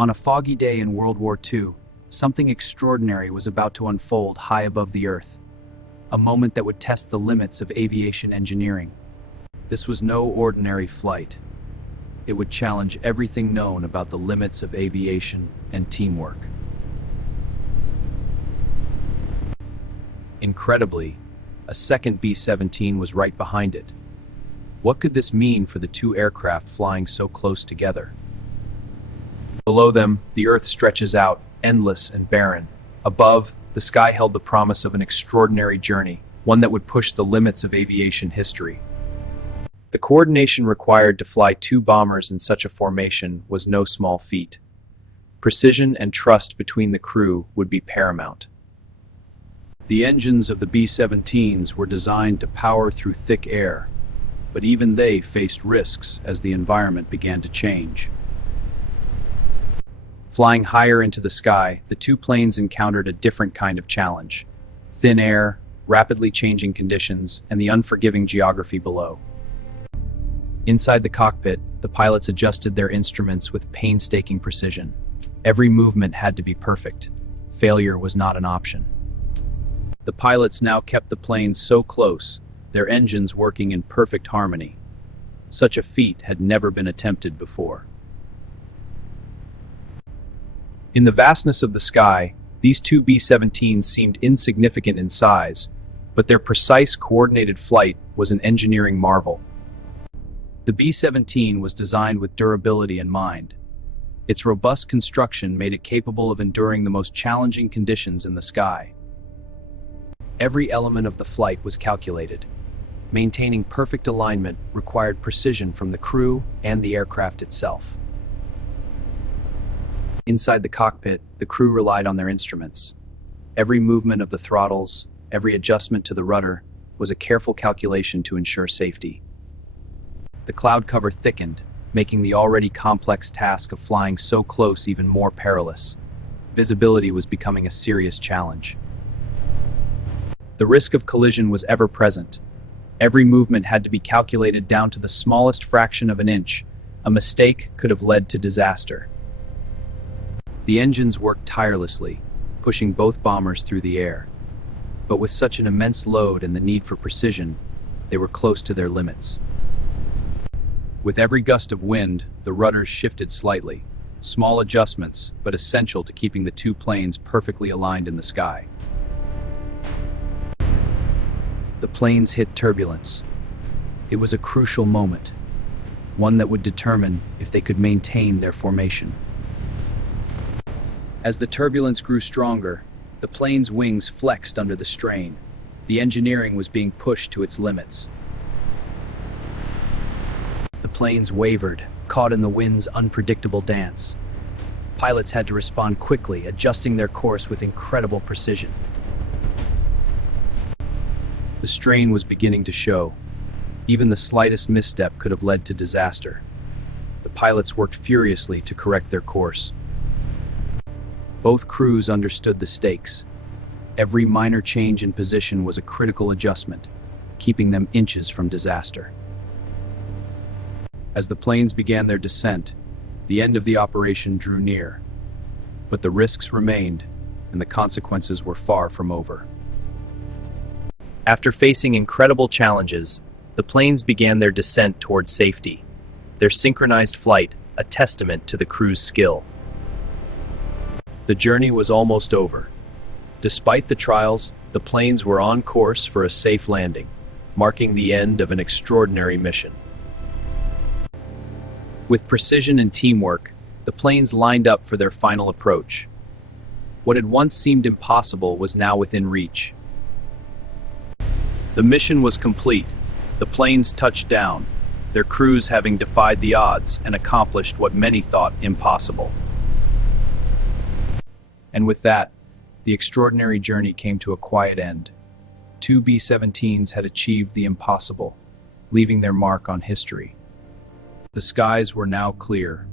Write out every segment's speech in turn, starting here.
On a foggy day in World War II, something extraordinary was about to unfold high above the Earth. A moment that would test the limits of aviation engineering. This was no ordinary flight. It would challenge everything known about the limits of aviation and teamwork. Incredibly, a second B-17 was right behind it. What could this mean for the two aircraft flying so close together? Below them, the Earth stretches out, endless and barren. Above, the sky held the promise of an extraordinary journey, one that would push the limits of aviation history. The coordination required to fly two bombers in such a formation was no small feat. Precision and trust between the crew would be paramount. The engines of the B-17s were designed to power through thick air, but even they faced risks as the environment began to change. Flying higher into the sky, the two planes encountered a different kind of challenge. Thin air, rapidly changing conditions, and the unforgiving geography below. Inside the cockpit, the pilots adjusted their instruments with painstaking precision. Every movement had to be perfect. Failure was not an option. The pilots now kept the planes so close, their engines working in perfect harmony. Such a feat had never been attempted before. In the vastness of the sky, these two B-17s seemed insignificant in size, but their precise, coordinated flight was an engineering marvel. The B-17 was designed with durability in mind. Its robust construction made it capable of enduring the most challenging conditions in the sky. Every element of the flight was calculated. Maintaining perfect alignment required precision from the crew and the aircraft itself. Inside the cockpit, the crew relied on their instruments. Every movement of the throttles, every adjustment to the rudder, was a careful calculation to ensure safety. The cloud cover thickened, making the already complex task of flying so close even more perilous. Visibility was becoming a serious challenge. The risk of collision was ever present. Every movement had to be calculated down to the smallest fraction of an inch. A mistake could have led to disaster. The engines worked tirelessly, pushing both bombers through the air. But with such an immense load and the need for precision, they were close to their limits. With every gust of wind, the rudders shifted slightly. Small adjustments, but essential to keeping the two planes perfectly aligned in the sky. The planes hit turbulence. It was a crucial moment, one that would determine if they could maintain their formation. As the turbulence grew stronger, the plane's wings flexed under the strain. The engineering was being pushed to its limits. The planes wavered, caught in the wind's unpredictable dance. Pilots had to respond quickly, adjusting their course with incredible precision. The strain was beginning to show. Even the slightest misstep could have led to disaster. The pilots worked furiously to correct their course. Both crews understood the stakes. Every minor change in position was a critical adjustment, keeping them inches from disaster. As the planes began their descent, the end of the operation drew near. But the risks remained, and the consequences were far from over. After facing incredible challenges, the planes began their descent towards safety, their synchronized flight a testament to the crew's skill. The journey was almost over. Despite the trials, the planes were on course for a safe landing, marking the end of an extraordinary mission. With precision and teamwork, the planes lined up for their final approach. What had once seemed impossible was now within reach. The mission was complete. The planes touched down, their crews having defied the odds and accomplished what many thought impossible. And with that, the extraordinary journey came to a quiet end. Two B-17s had achieved the impossible, leaving their mark on history. The skies were now clear.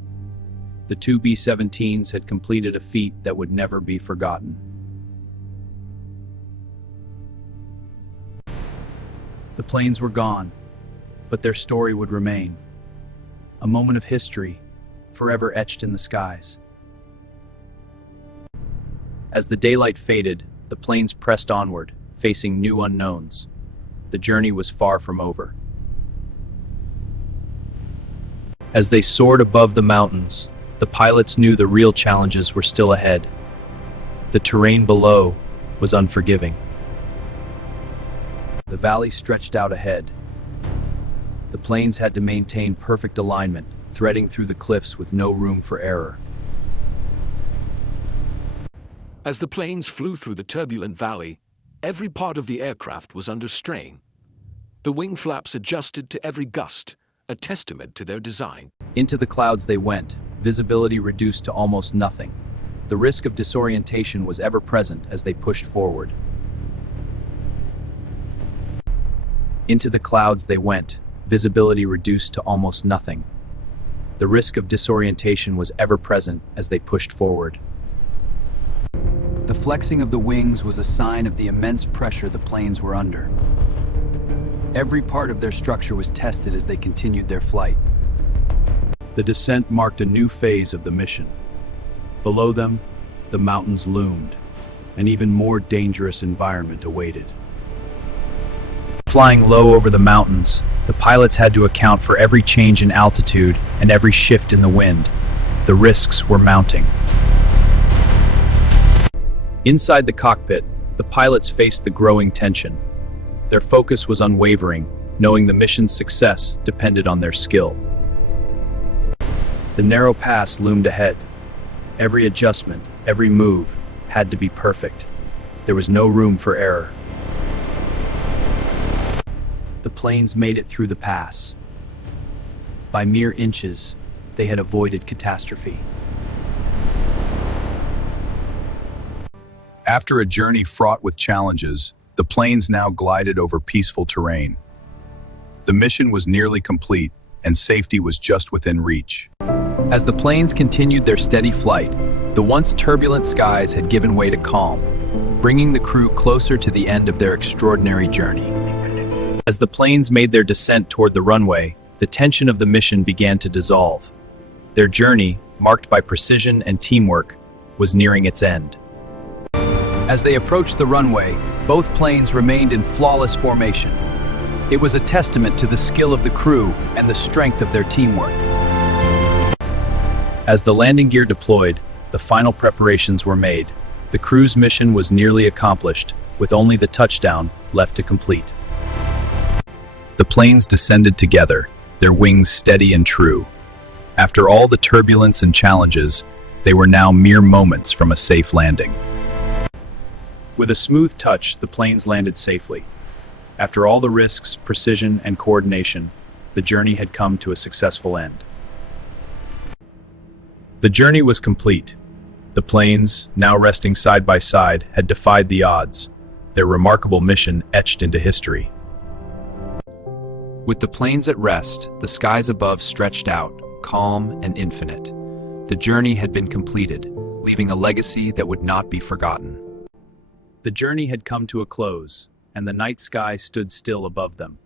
The two B-17s had completed a feat that would never be forgotten. The planes were gone, but their story would remain. A moment of history, forever etched in the skies. As the daylight faded, the planes pressed onward, facing new unknowns. The journey was far from over. As they soared above the mountains, the pilots knew the real challenges were still ahead. The terrain below was unforgiving. The valley stretched out ahead. The planes had to maintain perfect alignment, threading through the cliffs with no room for error. As the planes flew through the turbulent valley, every part of the aircraft was under strain. The wing flaps adjusted to every gust, a testament to their design. Into the clouds they went, visibility reduced to almost nothing. The risk of disorientation was ever present as they pushed forward. Into the clouds they went, visibility reduced to almost nothing. The risk of disorientation was ever present as they pushed forward. The flexing of the wings was a sign of the immense pressure the planes were under. Every part of their structure was tested as they continued their flight. The descent marked a new phase of the mission. Below them, the mountains loomed. An even more dangerous environment awaited. Flying low over the mountains, the pilots had to account for every change in altitude and every shift in the wind. The risks were mounting. Inside the cockpit, the pilots faced the growing tension. Their focus was unwavering, knowing the mission's success depended on their skill. The narrow pass loomed ahead. Every adjustment, every move, had to be perfect. There was no room for error. The planes made it through the pass. By mere inches, they had avoided catastrophe. After a journey fraught with challenges, the planes now glided over peaceful terrain. The mission was nearly complete, and safety was just within reach. As the planes continued their steady flight, the once turbulent skies had given way to calm, bringing the crew closer to the end of their extraordinary journey. As the planes made their descent toward the runway, the tension of the mission began to dissolve. Their journey, marked by precision and teamwork, was nearing its end. As they approached the runway, both planes remained in flawless formation. It was a testament to the skill of the crew and the strength of their teamwork. As the landing gear deployed, the final preparations were made. The crew's mission was nearly accomplished, with only the touchdown left to complete. The planes descended together, their wings steady and true. After all the turbulence and challenges, they were now mere moments from a safe landing. With a smooth touch, the planes landed safely. After all the risks, precision, and coordination, the journey had come to a successful end. The journey was complete. The planes, now resting side by side, had defied the odds, their remarkable mission etched into history. With the planes at rest, the skies above stretched out, calm and infinite. The journey had been completed, leaving a legacy that would not be forgotten. The journey had come to a close, and the night sky stood still above them.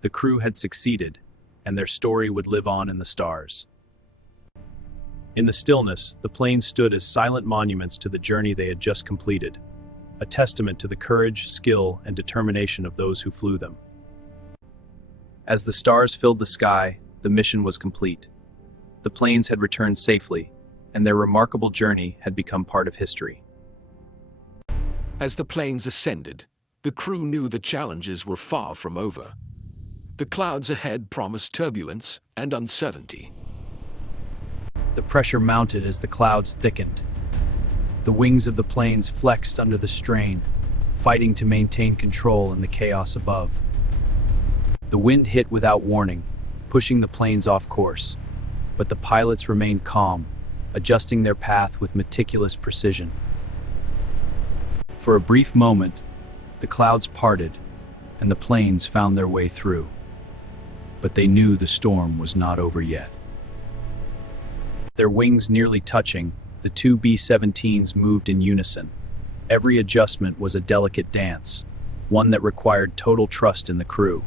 The crew had succeeded, and their story would live on in the stars. In the stillness, the planes stood as silent monuments to the journey they had just completed, a testament to the courage, skill, and determination of those who flew them. As the stars filled the sky, the mission was complete. The planes had returned safely, and their remarkable journey had become part of history. As the planes ascended, the crew knew the challenges were far from over. The clouds ahead promised turbulence and uncertainty. The pressure mounted as the clouds thickened. The wings of the planes flexed under the strain, fighting to maintain control in the chaos above. The wind hit without warning, pushing the planes off course, but the pilots remained calm, adjusting their path with meticulous precision. For a brief moment, the clouds parted, and the planes found their way through. But they knew the storm was not over yet. Their wings nearly touching, the two B17s moved in unison. Every adjustment was a delicate dance, one that required total trust in the crew.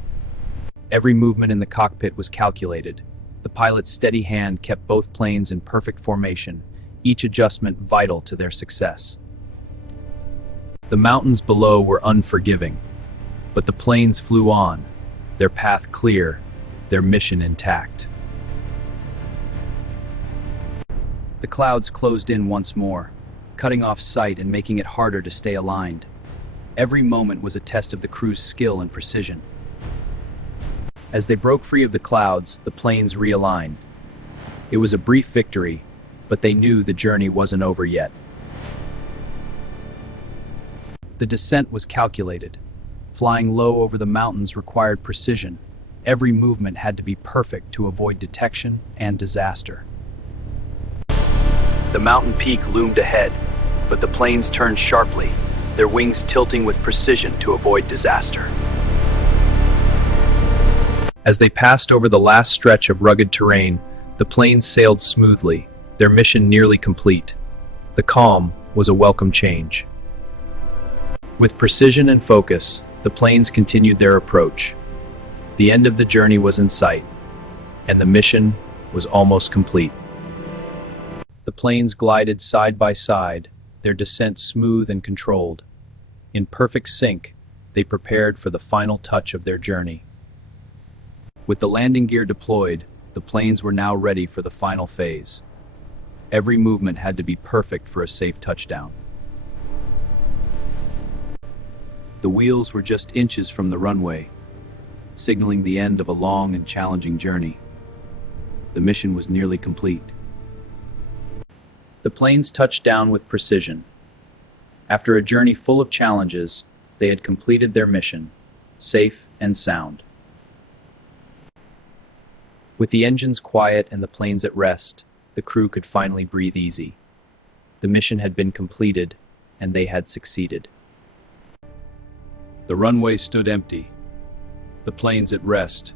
Every movement in the cockpit was calculated. The pilot's steady hand kept both planes in perfect formation, each adjustment vital to their success. The mountains below were unforgiving, but the planes flew on, their path clear, their mission intact. The clouds closed in once more, cutting off sight and making it harder to stay aligned. Every moment was a test of the crew's skill and precision. As they broke free of the clouds, the planes realigned. It was a brief victory, but they knew the journey wasn't over yet. The descent was calculated. Flying low over the mountains required precision. Every movement had to be perfect to avoid detection and disaster. The mountain peak loomed ahead, but the planes turned sharply, their wings tilting with precision to avoid disaster. As they passed over the last stretch of rugged terrain, the planes sailed smoothly, their mission nearly complete. The calm was a welcome change. With precision and focus, the planes continued their approach. The end of the journey was in sight, and the mission was almost complete. The planes glided side by side, their descent smooth and controlled. In perfect sync, they prepared for the final touch of their journey. With the landing gear deployed, the planes were now ready for the final phase. Every movement had to be perfect for a safe touchdown. The wheels were just inches from the runway, signaling the end of a long and challenging journey. The mission was nearly complete. The planes touched down with precision. After a journey full of challenges, they had completed their mission, safe and sound. With the engines quiet and the planes at rest, the crew could finally breathe easy. The mission had been completed, and they had succeeded. The runway stood empty, the planes at rest,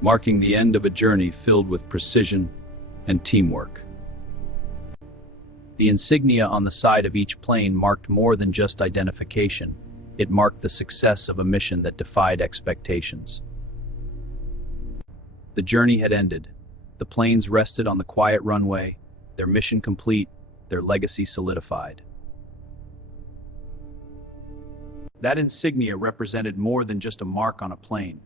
marking the end of a journey filled with precision and teamwork. The insignia on the side of each plane marked more than just identification. It marked the success of a mission that defied expectations. The journey had ended. The planes rested on the quiet runway, their mission complete, their legacy solidified. That insignia represented more than just a mark on a plane.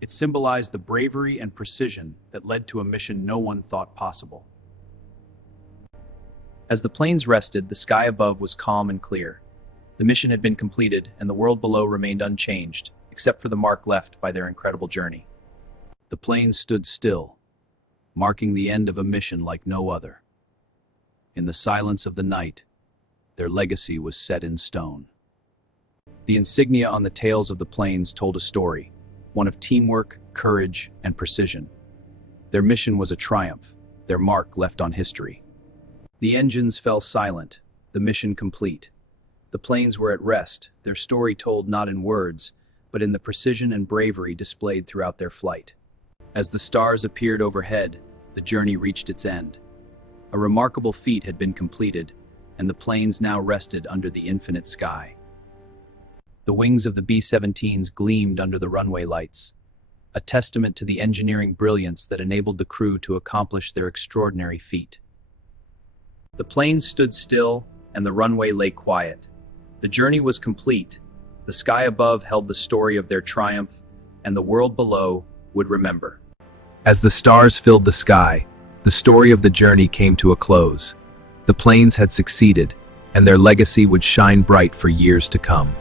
It symbolized the bravery and precision that led to a mission no one thought possible. As the planes rested, the sky above was calm and clear. The mission had been completed, and the world below remained unchanged, except for the mark left by their incredible journey. The planes stood still, marking the end of a mission like no other. In the silence of the night, their legacy was set in stone. The insignia on the tails of the planes told a story, one of teamwork, courage, and precision. Their mission was a triumph, their mark left on history. The engines fell silent, the mission complete. The planes were at rest, their story told not in words, but in the precision and bravery displayed throughout their flight. As the stars appeared overhead, the journey reached its end. A remarkable feat had been completed, and the planes now rested under the infinite sky. The wings of the B17s gleamed under the runway lights, a testament to the engineering brilliance that enabled the crew to accomplish their extraordinary feat. The planes stood still, and the runway lay quiet. The journey was complete. The sky above held the story of their triumph, and the world below would remember. As the stars filled the sky, the story of the journey came to a close. The planes had succeeded, and their legacy would shine bright for years to come.